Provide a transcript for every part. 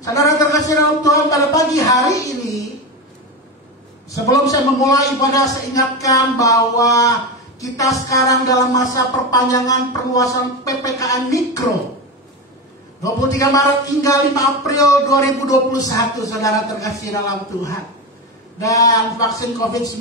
Saudara terkasih dalam Tuhan, pada pagi hari ini, sebelum saya memulai ibadah, saya ingatkan bahwa kita sekarang dalam masa perpanjangan perluasan PPKM Mikro. 23 Maret hingga 5 April 2021, saudara terkasih dalam Tuhan. Dan vaksin COVID-19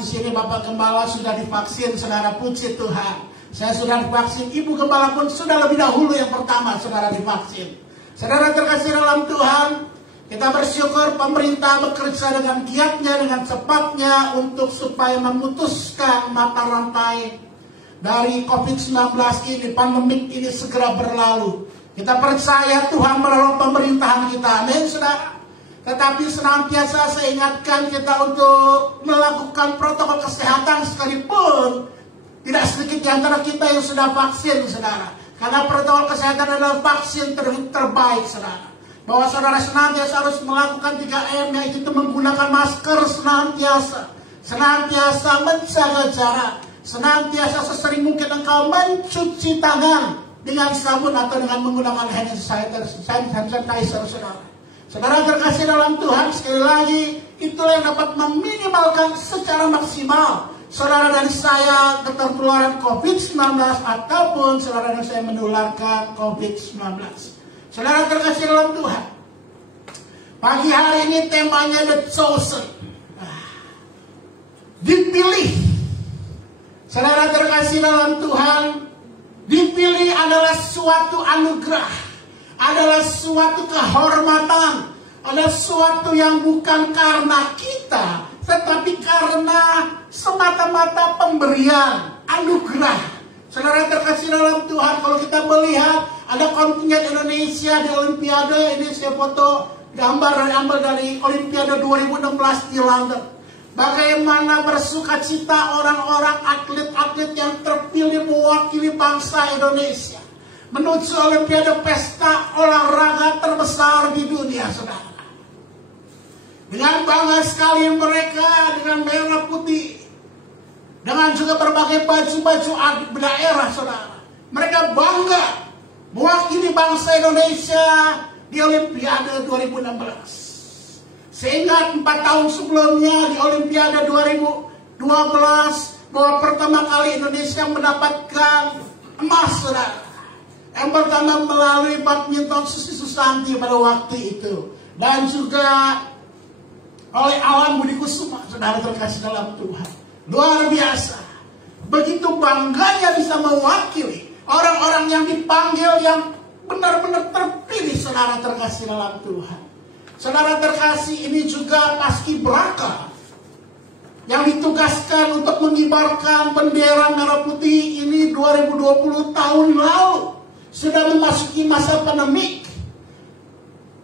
di sini Bapak Gembala sudah divaksin, saudara, puji Tuhan. Saya sudah divaksin, Ibu Gembala pun sudah lebih dahulu yang pertama, saudara, divaksin. Saudara terkasih dalam Tuhan, kita bersyukur pemerintah bekerja dengan giatnya, dengan cepatnya untuk supaya memutuskan mata rantai dari COVID-19 ini, pandemik ini segera berlalu. Kita percaya Tuhan menolong pemerintahan kita, amin saudara. Tetapi senantiasa saya ingatkan kita untuk melakukan protokol kesehatan sekalipun tidak sedikit di antara kita yang sudah vaksin, saudara. Karena protokol kesehatan adalah vaksin terbaik, saudara. Bahwa saudara senantiasa harus melakukan 3M, yaitu menggunakan masker senantiasa menjaga jarak, senantiasa sesering mungkin engkau mencuci tangan dengan sabun atau dengan menggunakan hand sanitizer, saudara. Saudara terkasih dalam Tuhan, sekali lagi, itulah yang dapat meminimalkan secara maksimal saudara dan saya ketertulan COVID-19 ataupun saudara dan saya menularkan COVID-19. Saudara terkasih dalam Tuhan, pagi hari ini temanya The Chosen, dipilih. Saudara terkasih dalam Tuhan, dipilih adalah suatu anugerah, adalah suatu kehormatan, adalah suatu yang bukan karena kita, tetapi karena semata-mata pemberian anugerah. Saudara terkasih dalam Tuhan, kalau kita melihat ada kontingen Indonesia di Olimpiade, ini saya foto gambar dari Olimpiade 2016 di London. Bagaimana bersuka cita orang-orang atlet-atlet yang terpilih mewakili bangsa Indonesia menuju Olimpiade, pesta olahraga terbesar di dunia, saudara. Dengan bangga sekali mereka dengan merah putih, dengan juga berbagai baju-baju daerah, saudara. Mereka bangga mewakili bangsa Indonesia di Olimpiade 2016. Sehingga 4 tahun sebelumnya di Olimpiade 2012 bahwa pertama kali Indonesia mendapatkan emas, saudara. Yang pertama melalui badminton Susi Susanti pada waktu itu, dan juga oleh Alan Budi Kusuma, saudara terkasih dalam Tuhan. Luar biasa. Begitu bangganya bisa mewakili orang-orang yang dipanggil, yang benar-benar terpilih, saudara terkasih dalam Tuhan. Saudara terkasih, ini juga paskibraka yang ditugaskan untuk mengibarkan bendera merah putih ini 2020 tahun lalu. Sudah memasuki masa pandemik.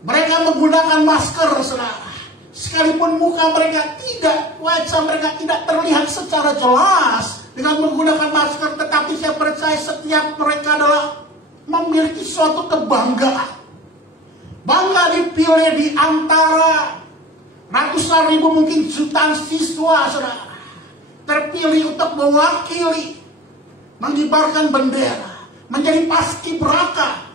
Mereka menggunakan masker, saudara. Sekalipun muka mereka tidak, wajah mereka tidak terlihat secara jelas dengan menggunakan masker, tetapi saya percaya setiap mereka adalah memiliki suatu kebanggaan. Bangga dipilih di antara ratusan ribu, mungkin jutaan siswa, saudara, terpilih untuk mewakili, mengibarkan bendera, menjadi paskibraka,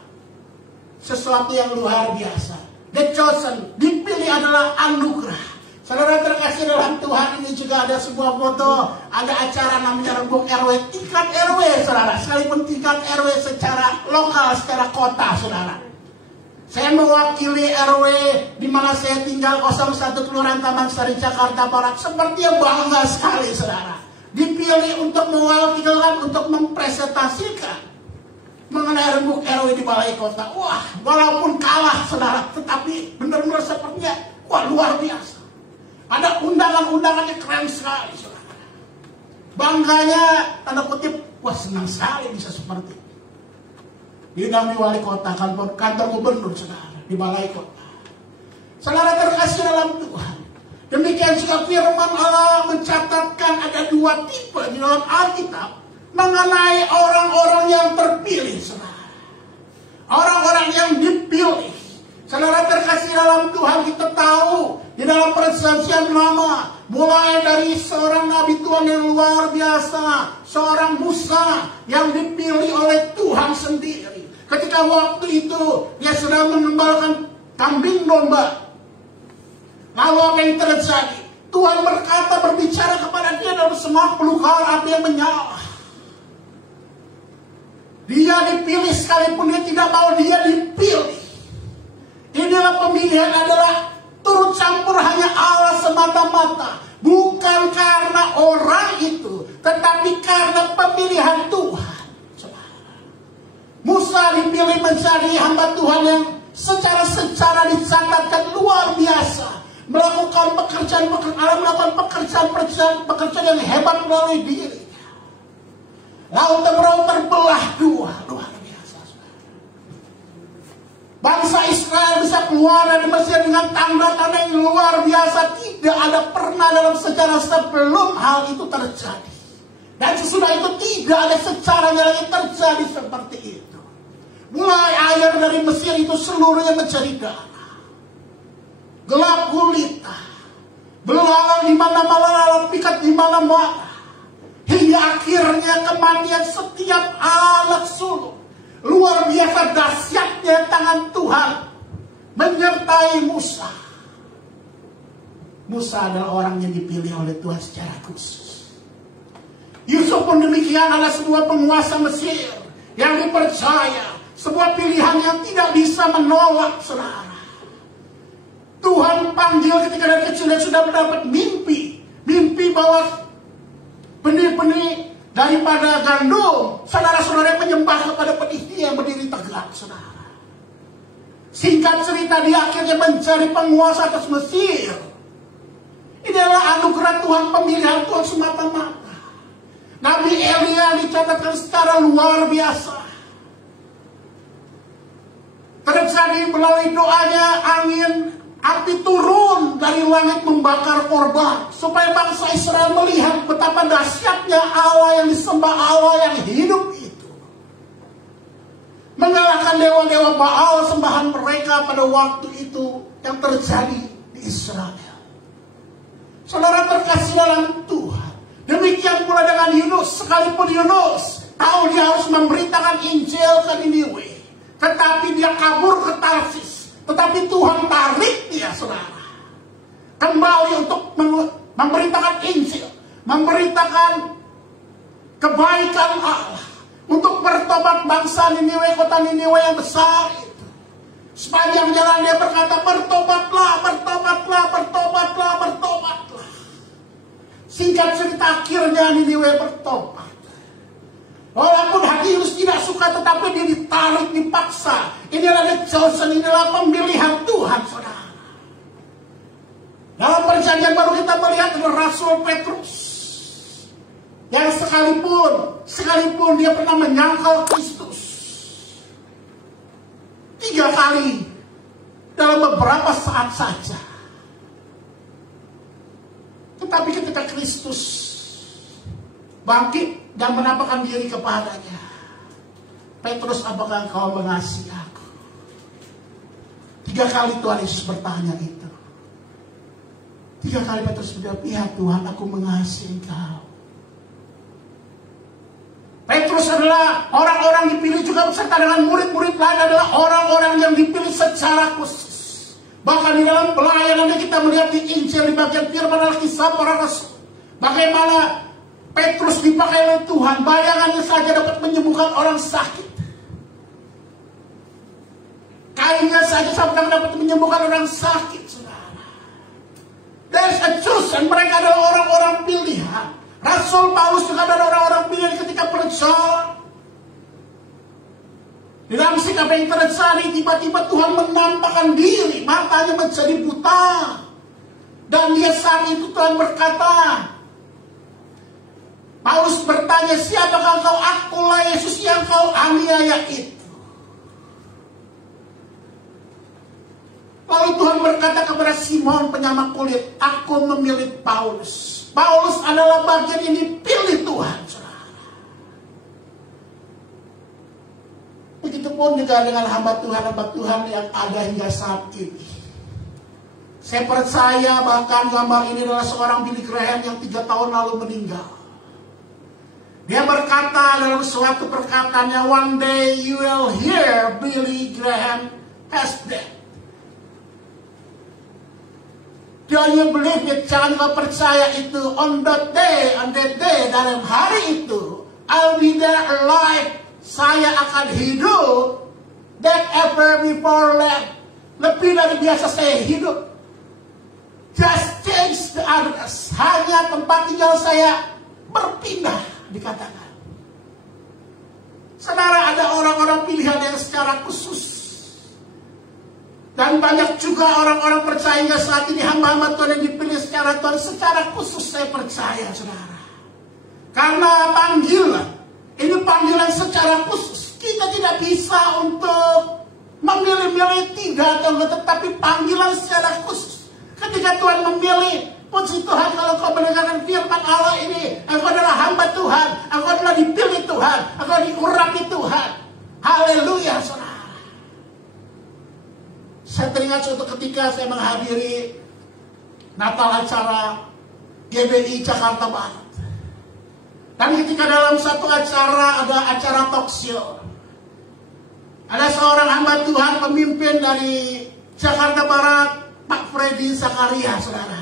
sesuatu yang luar biasa. The Chosen, dipilih adalah anugerah. Saudara terkasih dalam Tuhan, ini juga ada sebuah foto, ada acara namanya Rembuk RW, tingkat RW, saudara. Sekalipun tingkat RW secara lokal, secara kota, saudara. Saya mewakili RW di mana saya tinggal, 01 Kelurahan Taman Sari, Jakarta Barat. Sepertinya bangga sekali, saudara. Dipilih untuk mewakilkan, untuk mempresentasikan mengenai Rembuk RW di Balai Kota. Wah, walaupun kalah, saudara, tetapi benar-benar sepertinya, wah, luar biasa. Ada undangan-undangannya keren sekali, saudara. Bangganya, tanda kutip, wah, senang sekali bisa seperti itu. Diundang di Wali Kota, kantor gubernur, saudara, di Balai Kota. Saudara terkasih dalam Tuhan, demikian juga firman Allah mencatatkan ada 2 tipe di dalam Alkitab mengenai orang-orang yang terpilih, saudara. Orang-orang yang dipilih. Saudara terkasih dalam Tuhan, kita tahu di dalam perjanjian lama, mulai dari seorang nabi Tuhan yang luar biasa, seorang Musa yang dipilih oleh Tuhan sendiri. Ketika waktu itu dia sedang mengembalakan kambing domba. Lalu apa yang terjadi? Tuhan berbicara kepada dia dalam semak belukar api yang menyala. Dia dipilih sekalipun dia tidak mau dia dipilih. Inilah pemilihan adalah turut campur hanya Allah semata-mata. Bukan karena orang itu, tetapi karena pemilihan Tuhan. Musa dipilih menjadi hamba Tuhan yang secara dicatatkan luar biasa. Melakukan pekerjaan yang hebat melalui diri. Laut Teberau terbelah dua, luar biasa. Bangsa Israel bisa keluar dari Mesir dengan tanda-tanda yang luar biasa. Tidak ada pernah dalam sejarah sebelum hal itu terjadi. Dan sesudah itu tidak ada sejarahnya lagi terjadi seperti itu. Mulai air dari Mesir itu seluruhnya menjadi darah. Gelap gulita, belalang di mana-mana, pikat di mana-mana, hingga akhirnya kematian setiap anak sulung. Luar biasa dahsyatnya tangan Tuhan menyertai Musa. Musa adalah orang yang dipilih oleh Tuhan secara khusus. Yusuf pun demikian, adalah sebuah penguasa Mesir yang dipercaya, sebuah pilihan yang tidak bisa menolak, saudara. Tuhan panggil ketika dari kecil dia sudah mendapat mimpi. Mimpi bahwa benih-benih daripada gandum, saudara-saudara menyembah kepada benih yang berdiri tegak, saudara. Singkat cerita, dia akhirnya menjadi penguasa atas Mesir. Ini adalah anugerah Tuhan, pemilihan Tuhan semata-mata. Nabi Elia dicatatkan secara luar biasa. Terjadi melalui doanya angin, api turun dari langit membakar korban. Supaya bangsa Israel melihat betapa dahsyatnya Allah yang disembah, Allah yang hidup itu. Mengalahkan dewa-dewa Baal sembahan mereka pada waktu itu yang terjadi di Israel. Saudara terkasih dalam Tuhan. Demikian pula dengan Yunus. Sekalipun Yunus tahu dia harus memberitakan Injil ke Niniwe, tetapi dia kabur ke Tarsis. Tetapi Tuhan tarik dia, saudara, kembali untuk memberitakan Injil, memberitakan kebaikan Allah, untuk bertobat bangsa Niniwe, kota Niniwe yang besar itu. Sepanjang jalan dia berkata, bertobatlah, bertobatlah, bertobatlah, bertobatlah. Singkat cerita, akhirnya Niniwe bertobat. Walaupun hati Yunus tidak suka, tetapi dia ditarik, dipaksa. Inilah the chosen, inilah pemilihan Tuhan, saudara. Dalam perjanjian baru kita melihat Rasul Petrus, yang sekalipun dia pernah menyangkal Kristus 3 kali dalam beberapa saat saja. Tetapi ketika Kristus bangkit dan menampakkan diri kepadanya, Petrus, apakah engkau mengasihi aku? 3 kali Tuhan Yesus bertanya itu. 3 kali Petrus menjawab, ya Tuhan, aku mengasihi engkau. Petrus adalah orang-orang dipilih juga beserta dengan murid-murid lain, adalah orang-orang yang dipilih secara khusus. Bahkan di dalam pelayanannya kita melihat di Injil, di bagian firman Alkitab para rasul, bagaimana Petrus dipakai oleh Tuhan. Bayangannya saja dapat menyembuhkan orang sakit. Kainnya saja sampai dapat menyembuhkan orang sakit, saudara. There's a chosen. Mereka adalah orang-orang pilihan. Rasul Paulus juga adalah orang-orang pilihan ketika perjalanan. Di dalam sikap yang terjadi, tiba-tiba Tuhan menampakkan diri. Matanya menjadi buta. Dan dia saat itu Tuhan berkata, Paulus bertanya, siapakah engkau? Akulah Yesus yang kau aniaya itu. Lalu Tuhan berkata kepada Simon penyamak kulit, aku memilih Paulus. Paulus adalah bagian ini pilih Tuhan, saudara. Begitupun juga dengan hamba Tuhan yang ada hingga saat ini. Saya percaya bahkan gambar ini adalah seorang Billy Graham yang 3 tahun lalu meninggal. Dia berkata dalam suatu perkataannya, one day you will hear Billy Graham has dead. Do you believe it? Jangan kau percaya itu. On that day, dalam hari itu, I'll be there alive. Saya akan hidup. That ever before left. Lebih dari biasa saya hidup. Just change the address. Hanya tempat tinggal saya berpindah, dikatakan. Saudara, ada orang-orang pilihan yang secara khusus. Dan banyak juga orang-orang percaya hingga saat ini hamba-hamba Tuhan yang dipilih secara Tuhan. Secara khusus saya percaya, saudara. Karena panggilan, ini panggilan secara khusus. Kita tidak bisa untuk memilih-milih, tidak, tetapi panggilan secara khusus. Ketika Tuhan memilih, puji Tuhan kalau kau mendengarkan firman Allah ini, engkau adalah hamba Tuhan, engkau adalah dipilih Tuhan, engkau diurapi Tuhan. Haleluya, saudara. Saya teringat suatu ketika saya menghadiri Natal acara GBI Jakarta Barat. Dan ketika dalam satu acara, ada acara talk show. Ada seorang hamba Tuhan, pemimpin dari Jakarta Barat, Pak Freddy Zakaria, saudara.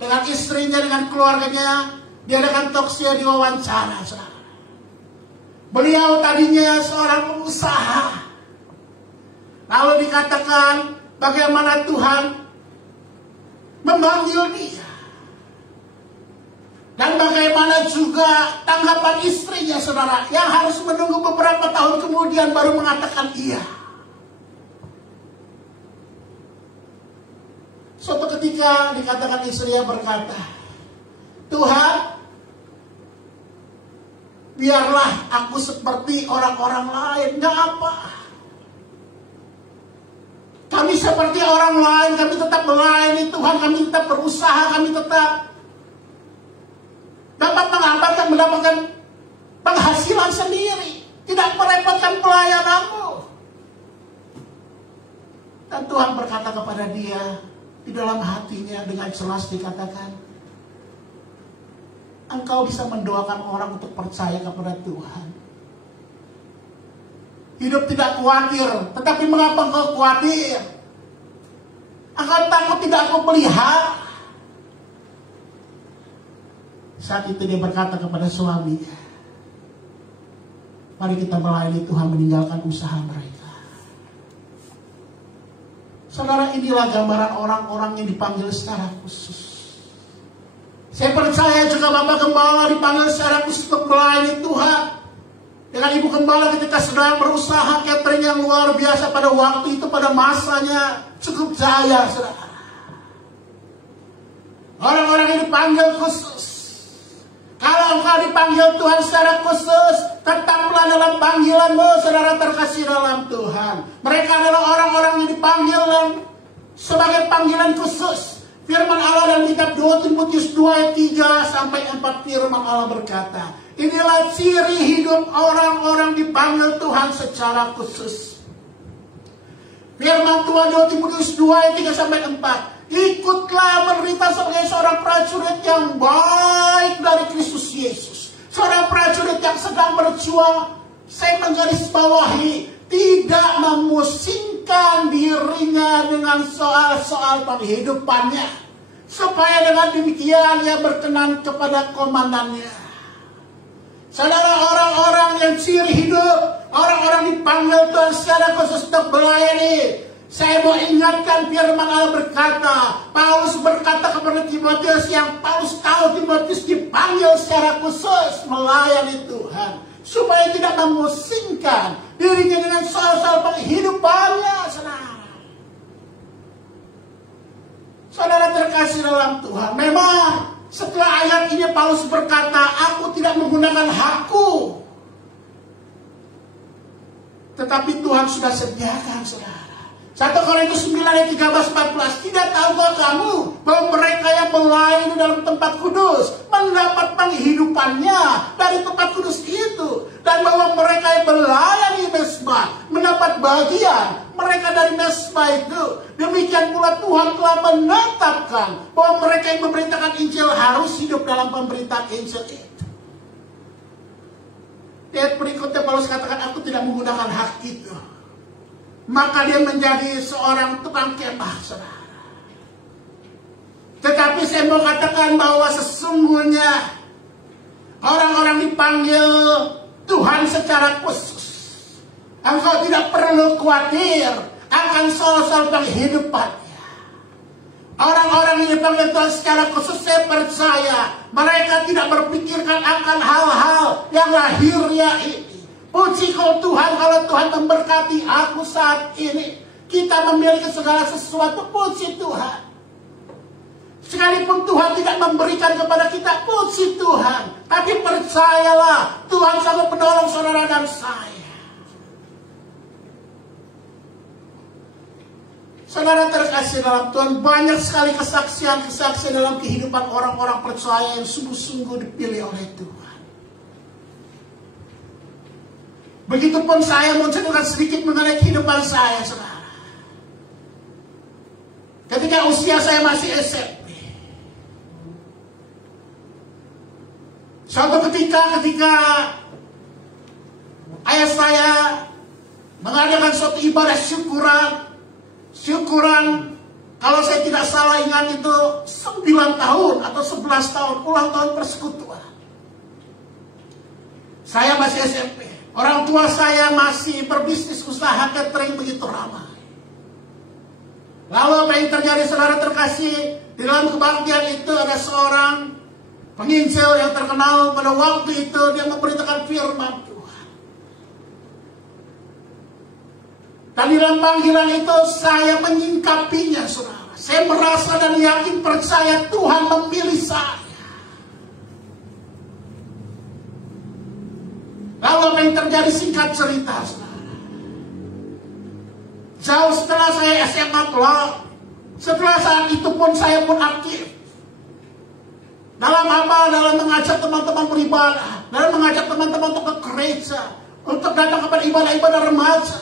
Dengan istrinya, dengan keluarganya, diadakan talk show, diwawancara, saudara. Beliau tadinya seorang pengusaha. Lalu dikatakan bagaimana Tuhan memanggil dia. Dan bagaimana juga tanggapan istrinya, saudara, yang harus menunggu beberapa tahun kemudian baru mengatakan iya. Suatu ketika dikatakan istrinya berkata, Tuhan, biarlah aku seperti orang-orang lain, gak apa. Kami seperti orang lain, kami tetap melayani Tuhan, kami tetap berusaha, kami tetap dapat mendapatkan penghasilan sendiri, tidak merepotkan pelayananmu. Dan Tuhan berkata kepada dia, di dalam hatinya dengan jelas dikatakan, engkau bisa mendoakan orang untuk percaya kepada Tuhan. Hidup tidak khawatir, tetapi mengapa engkau khawatir? Engkau takut tidak aku pelihara. Saat itu dia berkata kepada suaminya, mari kita melayani Tuhan, meninggalkan usaha mereka. Saudara, inilah gambaran orang-orang yang dipanggil secara khusus. Saya percaya juga Bapak Gembala dipanggil secara khusus untuk melayani Tuhan. Dengan Ibu Gembala ketika sedang berusaha catering yang luar biasa pada waktu itu, pada masanya cukup jaya, saudara. Orang-orang yang dipanggil khusus. Kalau engkau dipanggil Tuhan secara khusus, tetaplah dalam panggilanmu, saudara terkasih dalam Tuhan. Mereka adalah orang-orang yang dipanggil sebagai panggilan khusus. Firman Allah dalam kitab 2 Timotius 2 ayat 3-4 firman Allah berkata, inilah ciri hidup orang-orang dipanggil Tuhan secara khusus. Firman Tuhan 2 Timotius 2 ayat 3-4. Ikutlah menderita sebagai seorang prajurit yang baik dari Kristus Yesus. Seorang prajurit yang sedang berjuang, saya menggarisbawahi, tidak memusingkan dirinya dengan soal-soal penghidupannya. Supaya dengan demikian ia berkenan kepada komandannya. Saudara, orang-orang yang ciri hidup, orang-orang dipanggil Tuhan secara khusus untuk melayani. Saya mau ingatkan firman Allah berkata, Paulus berkata kepada Timotius, yang Paulus tahu Timotius dipanggil secara khusus melayani Tuhan. Supaya tidak memusingkan dirinya dengan soal-soal penghidupannya, saudara. Saudara terkasih dalam Tuhan, memang setelah ayat ini Paulus berkata, aku tidak menggunakan hakku. Tetapi Tuhan sudah sediakan, saudara. 1 Korintus 9 ayat 13-14. Tidak tahukah kamu bahwa mereka yang melayani dalam tempat kudus mendapat penghidupannya dari tempat kudus itu, dan bahwa mereka yang melayani mesbah mendapat bagian mereka dari mesbah itu. Demikian pula Tuhan telah menetapkan bahwa mereka yang memberitakan Injil harus hidup dalam pemberitaan Injil itu. Ayat berikutnya Paulus katakan, aku tidak menggunakan hak itu. Maka dia menjadi seorang tukang kemah, saudara. Tetapi saya mau katakan bahwa sesungguhnya orang-orang dipanggil Tuhan secara khusus. Engkau tidak perlu khawatir akan soal-soal penghidupannya. Orang-orang yang dipanggil Tuhan secara khusus, saya percaya mereka tidak berpikirkan akan hal-hal yang lahirnya ini. Puji kau Tuhan kalau Tuhan memberkati aku saat ini. Kita memiliki segala sesuatu, puji Tuhan. Sekalipun Tuhan tidak memberikan kepada kita, puji Tuhan. Tapi percayalah, Tuhan sanggup menolong saudara dan saya. Saudara terkasih dalam Tuhan, banyak sekali kesaksian-kesaksian dalam kehidupan orang-orang percaya yang sungguh-sungguh dipilih oleh Tuhan. Begitupun saya mau ceritakan sedikit mengenai kehidupan saya, saudara. Ketika usia saya masih SMP, suatu ketika ayah saya mengadakan suatu ibadah syukuran, kalau saya tidak salah ingat itu 9 tahun atau 11 tahun, ulang tahun persekutuan. Saya masih SMP. Orang tua saya masih berbisnis usaha catering begitu ramai. Lalu apa yang terjadi, saudara terkasih? Di dalam kebaktian itu ada seorang penginjil yang terkenal pada waktu itu, dia memberitakan firman Tuhan. Dan di dalam panggilan itu saya menyingkapinya, saudara. Saya merasa dan yakin percaya Tuhan memilih saya. Lalu apa yang terjadi, singkat cerita, saudara. Jauh setelah saya SMA kelar, setelah saat itu pun saya pun aktif. Dalam apa? Dalam mengajak teman-teman beribadah, dalam mengajak teman-teman untuk ke gereja, untuk datang kepada ibadah-ibadah remaja.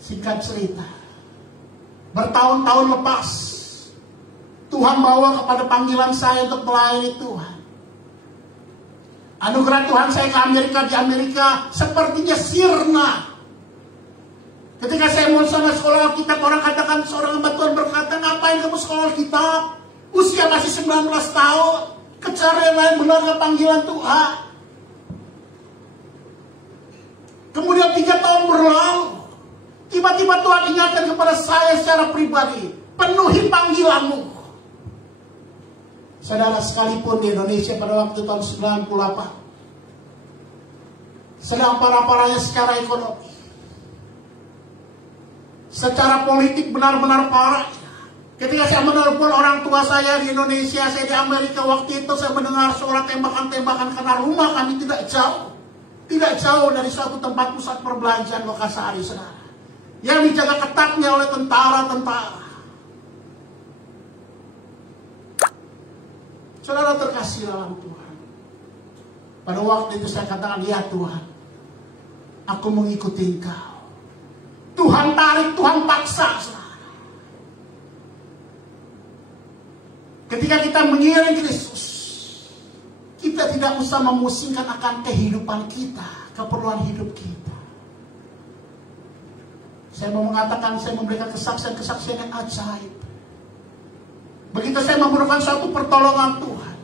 Singkat cerita, bertahun-tahun lepas, Tuhan bawa kepada panggilan saya untuk melayani Tuhan. Anugerah Tuhan saya ke Amerika, di Amerika sepertinya sirna. Ketika saya mau sana sekolah Alkitab, orang katakan, seorang hamba Tuhan berkata, ngapain kamu sekolah Alkitab? Usia masih 19 tahun. Kejar yang lain, benar panggilan Tuhan. Kemudian 3 tahun berlalu. Tiba-tiba Tuhan ingatkan kepada saya secara pribadi, penuhi panggilanmu. Saudara, sekalipun di Indonesia pada waktu tahun 98 sedang parah-parahnya secara ekonomi, secara politik benar-benar parah. Ketika saya menelpon orang tua saya di Indonesia, saya di Amerika waktu itu, saya mendengar suara tembakan-tembakan karena rumah kami tidak jauh dari suatu tempat pusat perbelanjaan Lokasari, saudara, yang dijaga ketatnya oleh tentara-tentara. Saudara terkasih dalam Tuhan, pada waktu itu saya katakan, ya Tuhan, aku mengikuti Engkau. Tuhan tarik, Tuhan paksa, saudara. Ketika kita mengiring Kristus, kita tidak usah memusingkan akan kehidupan kita, keperluan hidup kita. Saya mau mengatakan, saya memberikan kesaksian-kesaksian yang ajaib. Begitu saya memerlukan suatu pertolongan Tuhan,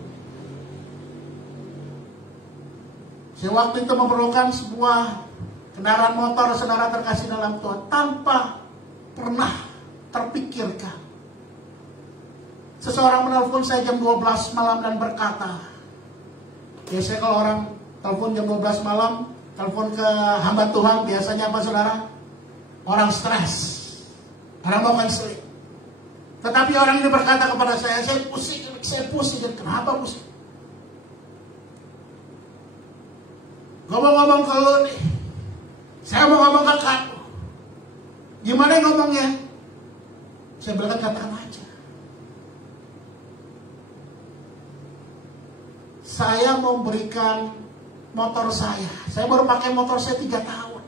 saya waktu itu memerlukan sebuah kendaraan motor, saudara terkasih dalam Tuhan, tanpa pernah terpikirkan. Seseorang menelpon saya jam 12 malam dan berkata, biasanya kalau orang telepon jam 12 malam, telepon ke hamba Tuhan, biasanya apa, saudara? Orang stres, orang mau konseling. Tetapi orang ini berkata kepada saya pusing. Kenapa pusing? Ngomong-ngomong ke lu nih, saya mau ngomong ke kamu. Gimana ngomongnya? Saya bilang, katakan aja. Saya mau berikan motor saya. Saya baru pakai motor saya 3 tahun.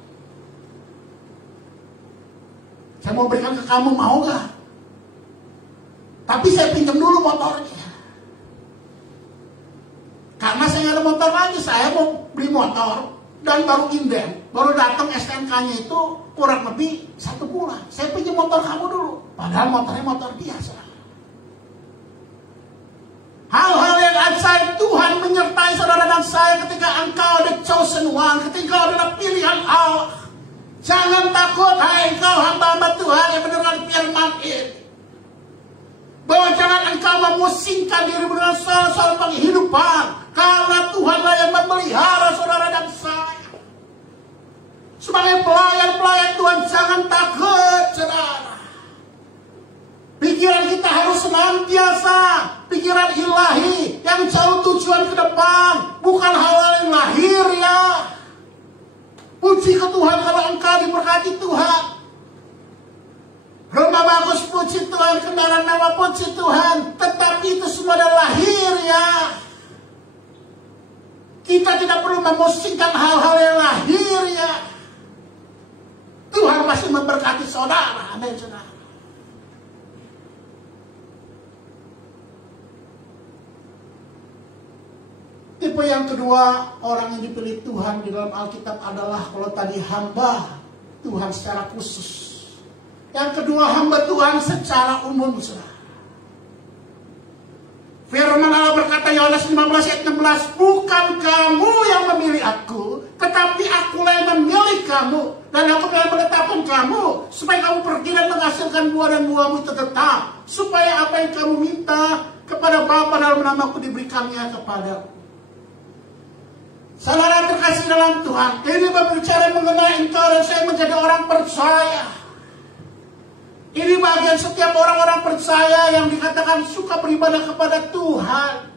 Saya mau berikan ke kamu, mau gak? Tapi saya pinjam dulu motornya. Karena saya nggak ada motor lagi, saya mau beli motor. Dan baru inden, baru datang STNK-nya itu kurang lebih 1 bulan. Saya pinjam motor kamu dulu. Padahal motornya motor biasa. Hal-hal yang ajaib Tuhan menyertai saudara dan saya ketika engkau the chosen one, ketika engkau adalah pilihan Allah. Jangan takut, hai engkau hamba-hamba Tuhan yang mendengar firman ini. Bahwa jangan engkau memusingkan dirimu dengan soal-soal penghidupan. Karena Tuhanlah yang memelihara saudara dan saya. Sebagai pelayan-pelayan Tuhan, jangan takut saudara. Pikiran kita harus senantiasa pikiran ilahi yang jauh tujuan ke depan, bukan hal-hal yang lahir ya. Puji ke Tuhan kalau engkau diberkati Tuhan. Rumah bagus puji Tuhan, kendaraan mewah puji Tuhan, tetapi itu semua adalah lahir ya. Kita tidak perlu memusingkan hal-hal yang lahir ya. Tuhan pasti memberkati saudara, amin saudara. Tipe yang kedua, orang yang dipilih Tuhan di dalam Alkitab adalah kalau tadi hamba Tuhan secara khusus. Yang kedua, hamba Tuhan secara umum, saudara. Firman Allah berkata Yohanes 15 ayat 16, bukan kamu yang memilih aku, tetapi akulah yang memilih kamu, dan aku telah menetapkan kamu, supaya kamu pergi dan menghasilkan buah dan buahmu itu tetap, supaya apa yang kamu minta kepada Bapa dalam namaku diberikannya kepadamu. Saudara terkasih dalam Tuhan, ini berbicara mengenai engkau dan saya menjadi orang percaya. Ini bagian setiap orang-orang percaya yang dikatakan suka beribadah kepada Tuhan.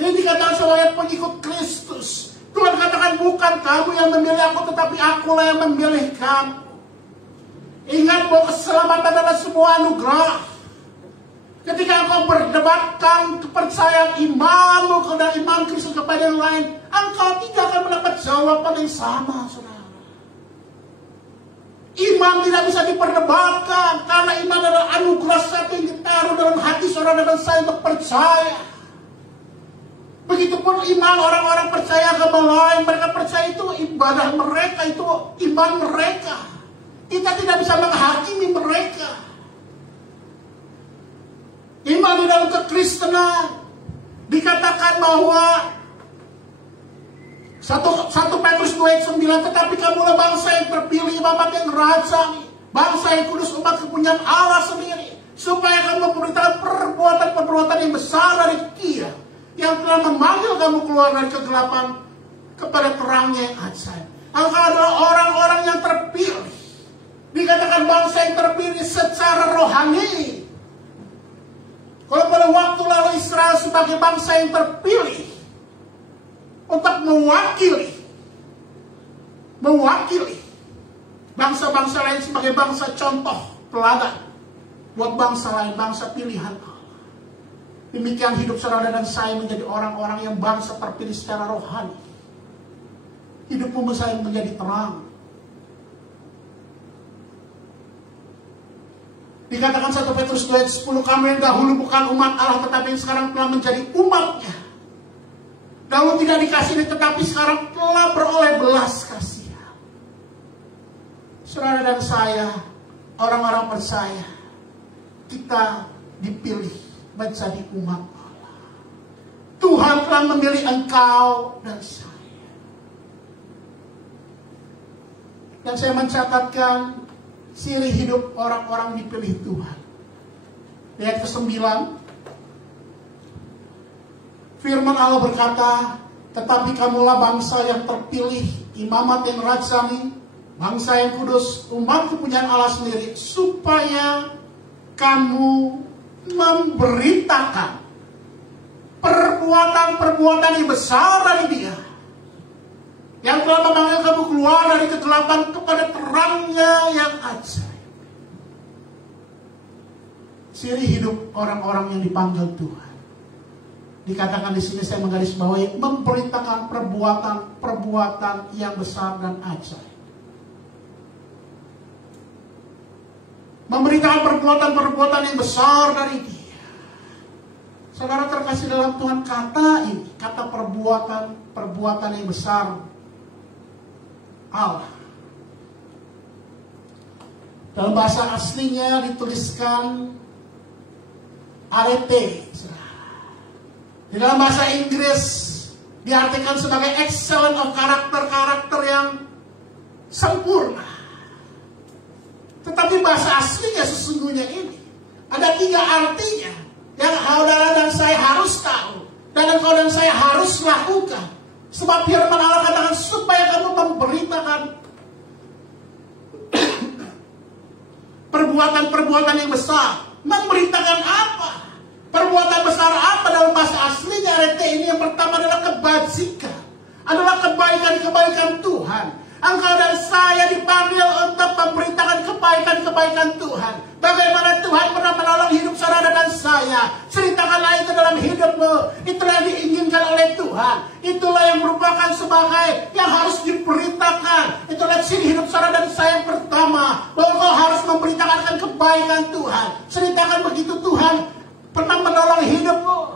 Ini dikatakan sebagai pengikut Kristus. Tuhan katakan bukan kamu yang memilih aku, tetapi akulah yang memilih kamu. Ingat bahwa keselamatan adalah sebuah anugerah. Ketika engkau berdebatkan kepercayaan imanmu kepada iman Kristus kepada yang lain, engkau tidak akan mendapat jawaban yang sama, saudara. Iman tidak bisa diperdebatkan, karena iman adalah anugerah satu yang ditaruh dalam hati saudara dan saya untuk percaya. Begitupun iman orang-orang percaya agama lain, mereka percaya itu ibadah mereka, itu iman mereka. Kita tidak bisa menghakimi mereka. Iman di dalam kekristenan dikatakan bahwa 1 Petrus 2 ayat 9, tetapi kamulah bangsa yang terpilih, imamat yang rajani, bangsa yang kudus, umat kepunyaan Allah sendiri, supaya kamu memberitakan perbuatan-perbuatan yang besar dari Dia yang telah memanggil kamu keluar dari kegelapan kepada terangnya yang ajaib. Engkau adalah orang-orang yang terpilih. Dikatakan bangsa yang terpilih secara rohani. Kalau pada waktu lalu Israel sebagai bangsa yang terpilih untuk mewakili bangsa-bangsa lain sebagai bangsa contoh teladan buat bangsa lain, bangsa pilihan Allah. Demikian hidup saudara dan saya menjadi orang-orang yang bangsa terpilih secara rohani. Hidupmu saya menjadi terang. Dikatakan 1 Petrus 2 ayat 10, kamu yang dahulu bukan umat Allah tetapi yang sekarang telah menjadi umatnya. Dahulu tidak dikasihi tetapi sekarang telah beroleh belas kasihan. Saudara dan saya, orang-orang percaya, kita dipilih menjadi umat Allah. Tuhan telah memilih engkau dan saya. Dan saya mencatatkan ciri hidup orang-orang dipilih Tuhan. Di ayat ke-9, firman Allah berkata, tetapi kamulah bangsa yang terpilih, imamat yang rajani, bangsa yang kudus, umat kepunyaan Allah sendiri, supaya kamu memberitakan perbuatan-perbuatan yang besar dari Dia, yang telah memanggil kamu keluar dari kegelapan kepada terangnya yang ajaib. Ciri hidup orang-orang yang dipanggil Tuhan. Dikatakan di sini saya menggarisbawahi memberitakan perbuatan-perbuatan yang besar dan ajaib. Memberitakan perbuatan-perbuatan yang besar dari Dia. Saudara terkasih dalam Tuhan, kata ini, kata perbuatan yang besar, Allah. Dalam bahasa aslinya dituliskan arete. Di dalam bahasa Inggris diartikan sebagai excellent of karakter yang sempurna. Tetapi bahasa aslinya sesungguhnya ini ada 3 artinya yang saudara dan saya harus tahu dan engkau dan saya harus lakukan. Sebab firman Allah katakan supaya kamu memberitakan perbuatan-perbuatan yang besar. Memberitakan apa? Perbuatan besar apa dalam bahasa aslinya RT ini? Yang pertama adalah kebajikan, adalah kebaikan-kebaikan Tuhan. Engkau dan saya dipanggil untuk memberitakan kebaikan-kebaikan Tuhan. Bagaimana Tuhan pernah menolong hidup saudara dan saya. Ceritakanlah itu dalam hidupmu. Itulah yang diinginkan oleh Tuhan. Itulah yang merupakan sebagai yang harus diberitakan. Itulah ciri hidup saudara dan saya yang pertama. Bahwa kau harus memberitakan kebaikan Tuhan. Ceritakan begitu Tuhan pernah menolong hidupmu.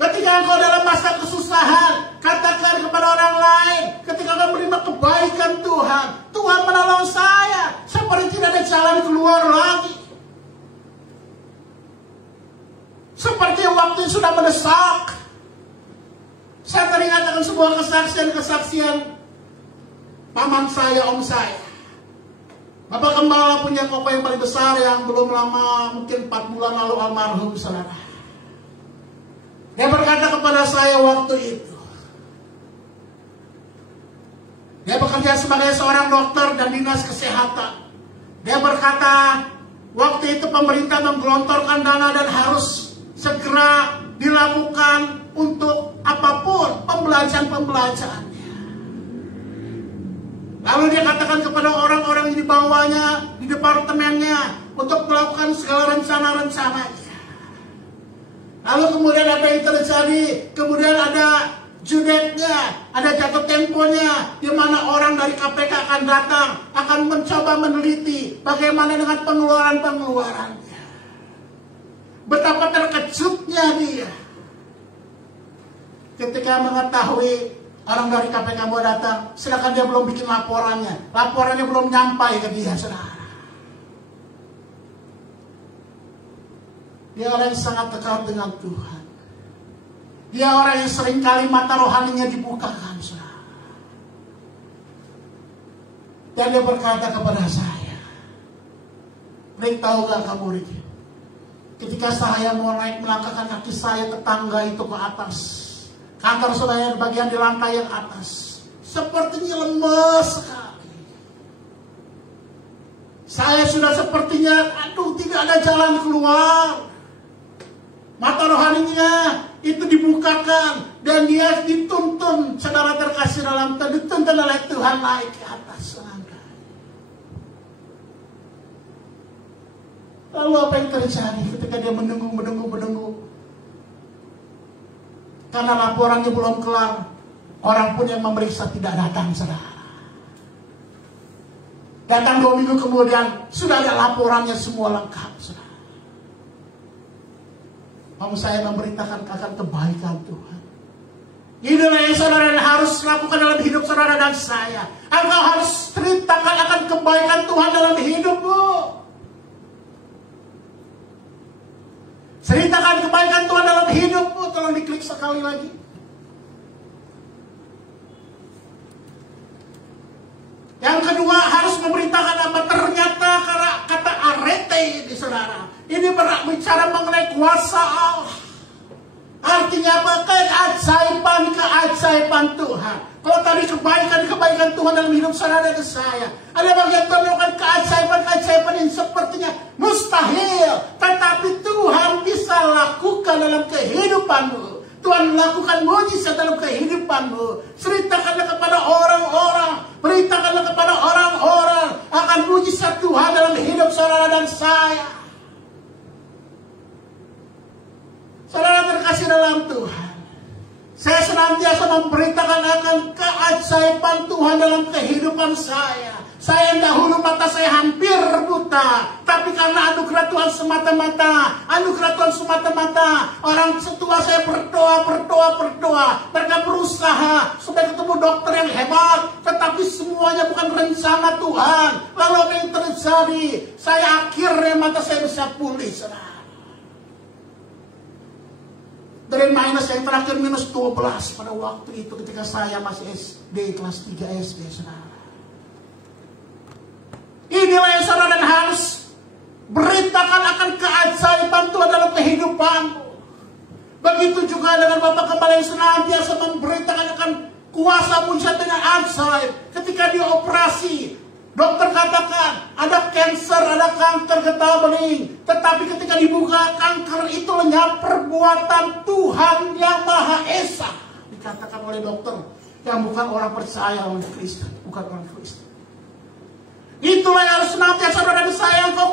Ketika engkau dalam masa kesusahan, katakan kepada orang lain. Ketika engkau menerima kebaikan Tuhan, Tuhan menolong saya. Seperti tidak ada jalan keluar lagi. Seperti waktu yang sudah mendesak. Saya teringat akan sebuah kesaksian paman saya, om saya. Bapak Gembala punya koko yang paling besar yang belum lama, mungkin 4 bulan lalu almarhum saudara. Dia berkata kepada saya waktu itu. Dia bekerja sebagai seorang dokter dan dinas kesehatan. Dia berkata, waktu itu pemerintah menggelontorkan dana dan harus segera dilakukan untuk apapun pembelajaran-pembelajarannya. Lalu dia katakan kepada orang-orang yang dibawanya, di departemennya, untuk melakukan segala rencana-rencananya. Lalu kemudian apa yang terjadi? Kemudian ada judetnya, ada jatuh temponya, di mana orang dari KPK akan datang, akan mencoba meneliti bagaimana dengan pengeluaran-pengeluarannya. Betapa terkejutnya dia ketika mengetahui orang dari KPK mau datang, sedangkan dia belum bikin laporannya. Laporannya belum nyampai ke dia, saudara. Dia orang yang sangat dekat dengan Tuhan. Dia orang yang seringkali mata rohaninya dibukakan, saudara. Dan dia berkata kepada saya, Rick, tahu gak kamu, Rick? Ketika saya mau naik melangkahkan kaki saya ke tangga itu ke atas, kantor saudara bagian di lantai yang atas, sepertinya lemes sekali. Saya sudah sepertinya, tidak ada jalan keluar. Mata rohaninya itu dibukakan dan dia dituntun, saudara terkasih dalam Tuhan, dituntun oleh Tuhan naik ke atas langkah. Lalu apa yang terjadi ketika dia menunggu? Karena laporannya belum kelar, orang pun yang memeriksa tidak datang, saudara. Datang 2 minggu kemudian, sudah ada laporannya semua lengkap, saudara. Om saya memberitakan akan kebaikan Tuhan. Inilah yang saudara harus lakukan dalam hidup saudara dan saya. Engkau harus ceritakan akan kebaikan Tuhan dalam hidupmu. Ceritakan kebaikan Tuhan dalam hidupmu. Tolong diklik sekali lagi. Yang kedua, harus memberitakan apa? Ternyata kata arete ini, saudara, ini bicara mengenai kuasa Allah. Artinya apa? Keajaiban Tuhan. Kalau tadi kebaikan Tuhan dalam hidup saudara dan saya, ada bagian Tuhan melakukan keajaiban yang sepertinya mustahil, tetapi Tuhan bisa lakukan dalam kehidupanmu. Tuhan lakukan mujizat dalam kehidupanmu. Ceritakanlah kepada orang-orang, beritakanlah kepada orang-orang akan mujizat Tuhan dalam hidup saudara dan saya. Saudara terkasih dalam Tuhan, saya senantiasa memberitakan akan keajaiban Tuhan dalam kehidupan saya. Saya dahulu mata saya hampir buta, tapi karena anugerah Tuhan semata-mata, orang setua saya berdoa. Mereka berusaha supaya ketemu dokter yang hebat, tetapi semuanya bukan rencana Tuhan. Lalu apa yang terjadi? Saya akhirnya mata saya bisa pulih, saudara. Dari minus yang terakhir minus 12 pada waktu itu ketika saya masih SD, kelas 3 SD, saudara. Inilah yang saudara dan harus beritakan akan keajaiban Tuhan dalam kehidupanmu. Begitu juga dengan Bapak Kepala yang senantiasa memberitakan akan kuasa mujizat dengan ajaib. Ketika dia operasi, dokter katakan ada kanker, ada kanker getah bening. Tetapi ketika dibuka, kanker itu lenyap, perbuatan Tuhan yang Maha Esa. Dikatakan oleh dokter yang bukan orang percaya oleh Kristen, bukan orang Kristen. Itulah yang harus senantiasa saudara dan saya engkau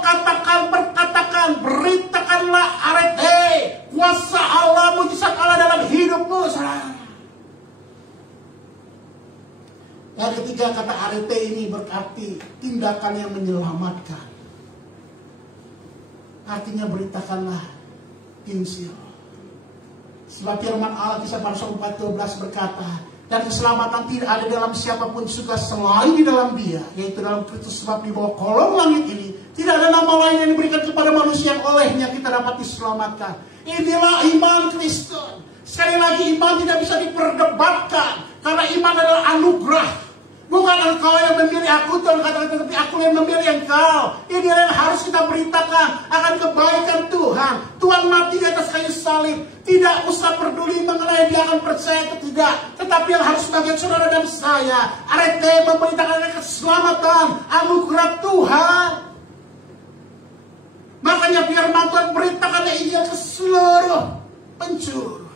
berkatakan, beritakanlah arete, kuasa Allah, mujizat Allah dalam hidupmu, saudara. Yang ketiga, kata arete ini berarti tindakan yang menyelamatkan. Artinya beritakanlah Injil. Sebab firman Allah kisah Mazmur 4:12 berkata, dan keselamatan tidak ada dalam siapapun juga selain di dalam Dia, yaitu dalam Kristus. Sebab di bawah kolong langit ini tidak ada nama lain yang diberikan kepada manusia yang olehnya kita dapat diselamatkan. Inilah iman Kristen. Sekali lagi, iman tidak bisa diperdebatkan, karena iman adalah anugerah. Bukan engkau yang memilih aku, Tuhan katakan, tetapi aku yang memilih engkau. Ini yang harus kita beritakan akan kebaikan Tuhan. Tuhan mati di atas kayu salib. Tidak usah peduli mengenai dia akan percaya atau tidak. Tetapi yang harus bagian saudara dan saya, arete memberitakan keselamatan, anugerah Tuhan. Makanya firman Tuhan beritakanlah Injil ke seluruh penjuru.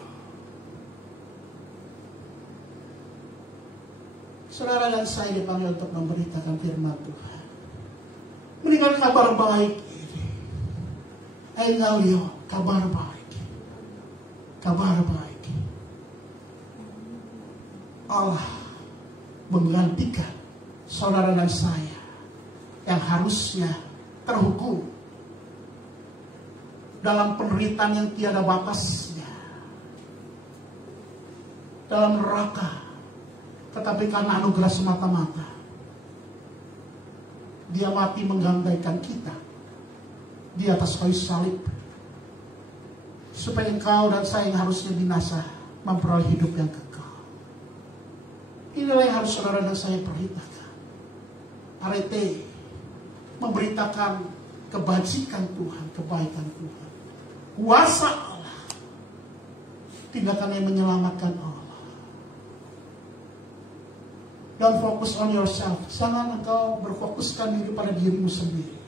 Saudara dan saya dipanggil untuk memberitakan firman Tuhan. Mendengar kabar baik ini. Engalio, kabar baik. Kabar baik. Allah menggantikan saudara dan saya yang harusnya terhukum dalam penderitaan yang tiada batasnya, dalam neraka. Tetapi karena anugerah semata-mata, Dia mati menggantikan kita di atas kayu salib, supaya engkau dan saya yang harusnya binasa memperoleh hidup yang kekal. Inilah yang harus saudara dan saya perhatikan. Arete memberitakan kebajikan Tuhan, kebaikan Tuhan, kuasa Allah, tindakan yang menyelamatkan Allah. Don't focus on yourself. Jangan engkau berfokuskan diri pada dirimu sendiri.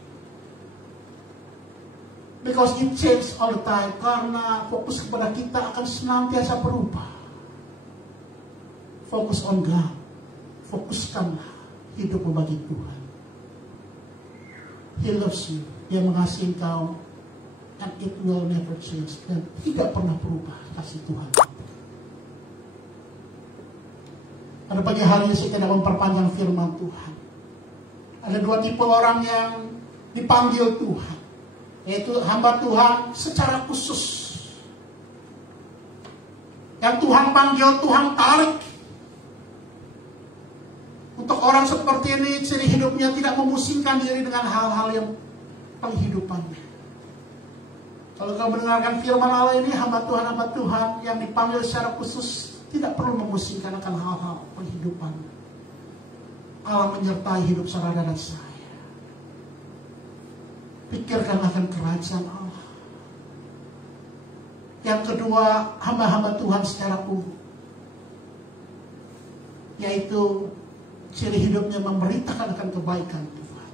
Because it changes all the time. Karena fokus kepada kita akan senantiasa berubah. Focus on God. Fokuskanlah hidupmu bagi Tuhan. He loves you. Dia mengasihi engkau. And it will never change. Dan tidak pernah berubah kasih Tuhan. Pada pagi hari ini saya tidak memperpanjang firman Tuhan. Ada dua tipe orang yang dipanggil Tuhan, yaitu hamba Tuhan secara khusus. Yang Tuhan panggil, Tuhan tarik. Untuk orang seperti ini, ciri hidupnya tidak memusingkan diri dengan hal-hal yang penghidupannya. Kalau kau mendengarkan firman Allah ini, hamba Tuhan yang dipanggil secara khusus, tidak perlu memusingkan akan hal-hal penghidupan. Allah menyertai hidup saudara dan saya. Pikirkan akan kerajaan Allah. Yang kedua, hamba-hamba Tuhan secara umum, yaitu ciri hidupnya memberitakan akan kebaikan Tuhan,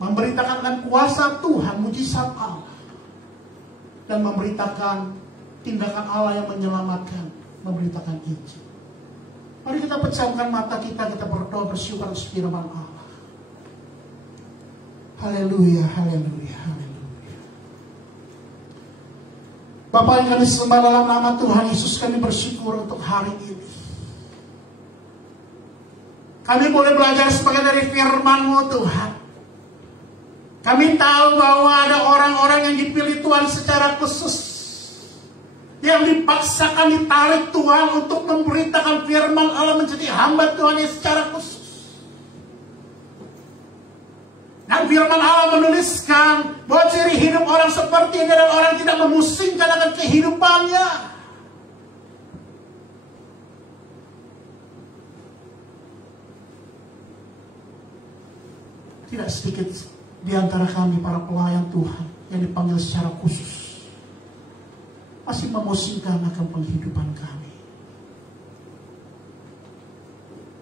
memberitakan akan kuasa Tuhan, mujizat Allah, dan memberitakan tindakan Allah yang menyelamatkan, memberitakan Injil. Mari kita pejamkan mata kita berdoa bersyukur atas firman Allah. Haleluya, haleluya, haleluya. Bapa yang kami sembah dalam nama Tuhan Yesus, kami bersyukur untuk hari ini. Kami boleh belajar sebagai dari firman-Mu Tuhan. Kami tahu bahwa ada orang-orang yang dipilih Tuhan secara khusus, yang dipaksakan ditarik Tuhan untuk memberitakan firman Allah, menjadi hamba Tuhan yang secara khusus. Dan firman Allah menuliskan bahwa ciri hidup orang seperti ini adalah orang tidak memusingkan akan kehidupannya. Tidak sedikit di antara kami para pelayan Tuhan yang dipanggil secara khusus masih memusingkan akan penghidupan kami.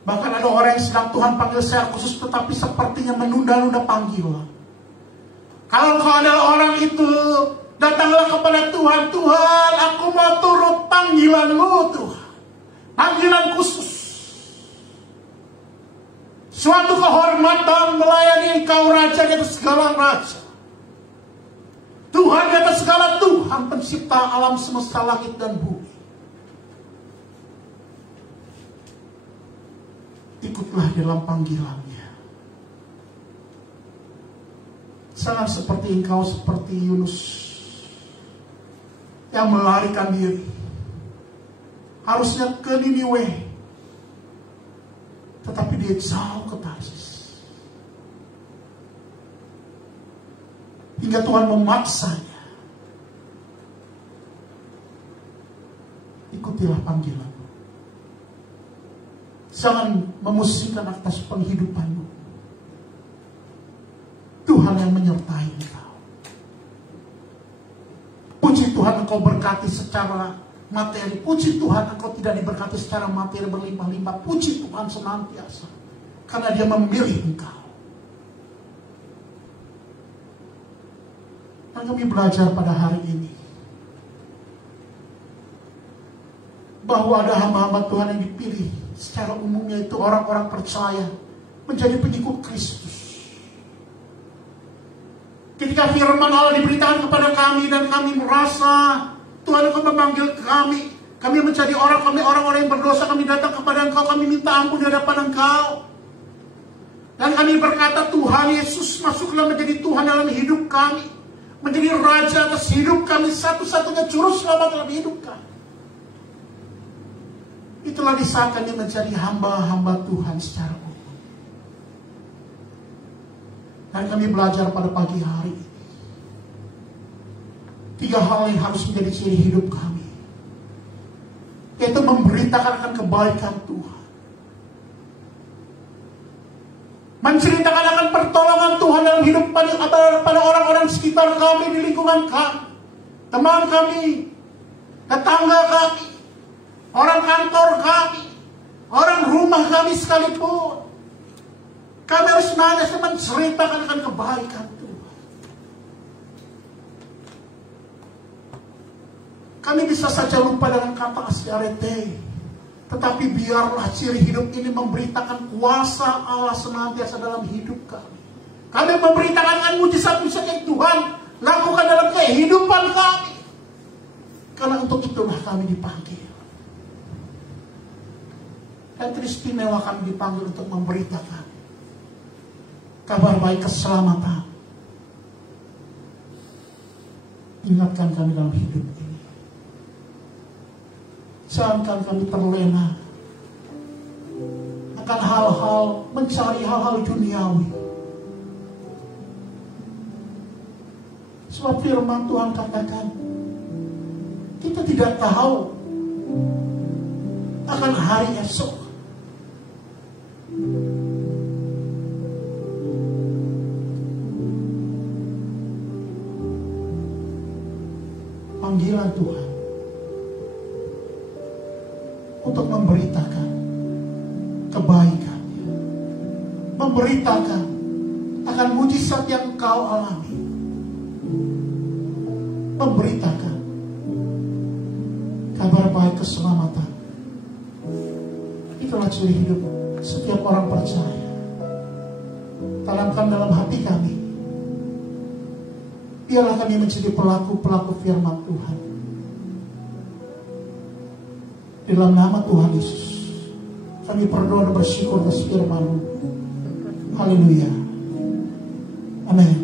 Bahkan ada orang yang sedang Tuhan panggil secara khusus tetapi sepertinya menunda-nunda panggilan. Kalau kau adalah orang itu, datanglah kepada Tuhan. Tuhan, aku mau turut panggilan-Mu Tuhan. Panggilan khusus. Suatu kehormatan melayani Engkau Raja di atas segala raja. Tuhan di atas segala Tuhan, pencipta alam semesta langit dan bumi. Ikutlah dalam panggilannya. Jangan seperti engkau, seperti Yunus yang melarikan diri. Harusnya ke Niniwe, tetapi dia jauh ke Tarsis. Hingga Tuhan memaksanya. Ikutilah panggilan. Jangan memusingkan atas penghidupanmu. Tuhan yang menyertai engkau. Puji Tuhan engkau berkati secara materi. Puji Tuhan engkau tidak diberkati secara materi berlimpah-limpah. Puji Tuhan senantiasa. Karena Dia memilih engkau. Dan kami belajar pada hari ini bahwa ada hamba-hamba Tuhan yang dipilih secara umumnya itu orang-orang percaya menjadi pengikut Kristus. Ketika firman Allah diberitakan kepada kami dan kami merasa Tuhan engkau memanggil kami, kami menjadi orang-orang yang berdosa, kami datang kepada Engkau, kami minta ampun di hadapan Engkau. Dan kami berkata, Tuhan Yesus masuklah menjadi Tuhan dalam hidup kami, menjadi Raja atas hidup kami, satu-satunya juru selamat dalam hidup kami. Itulah di saat kami menjadi hamba-hamba Tuhan secara umum. Dan kami belajar pada pagi hari ini 3 hal yang harus menjadi ciri hidup kami, yaitu memberitakan akan kebaikan Tuhan, menceritakan akan pertolongan Tuhan dalam hidup pada orang-orang sekitar kami, di lingkungan kami, teman kami, tetangga kami, orang kantor kami, orang rumah kami sekalipun. Kami harus menceritakan akan kebaikan Tuhan. Kami bisa saja lupa dengan kata asyarete, tetapi biarlah ciri hidup ini memberitakan kuasa Allah senantiasa dalam hidup kami. Kami memberitakan dengan mujizat-mujizat yang Tuhan lakukan dalam kehidupan kami. Karena untuk itulah kami dipanggil. Dan teristimewa kami dipanggil untuk memberitakan kabar baik keselamatan. Ingatkan kami dalam hidup ini. Jangan kami terlena akan hal-hal, mencari hal-hal duniawi. Sebab firman Tuhan katakan, kita tidak tahu akan hari esok. Panggilan Tuhan untuk memberitakan kebaikan-Nya, memberitakan akan mujizat yang kau alami, memberitakan kabar baik keselamatan. Itulah ciri hidup setiap orang percaya. Tanamkan dalam hati kami, biarlah kami menjadi pelaku-pelaku firman Tuhan. Dalam nama Tuhan Yesus Kami berdoa dan bersyukur atas firman-Mu. Haleluya. Amin.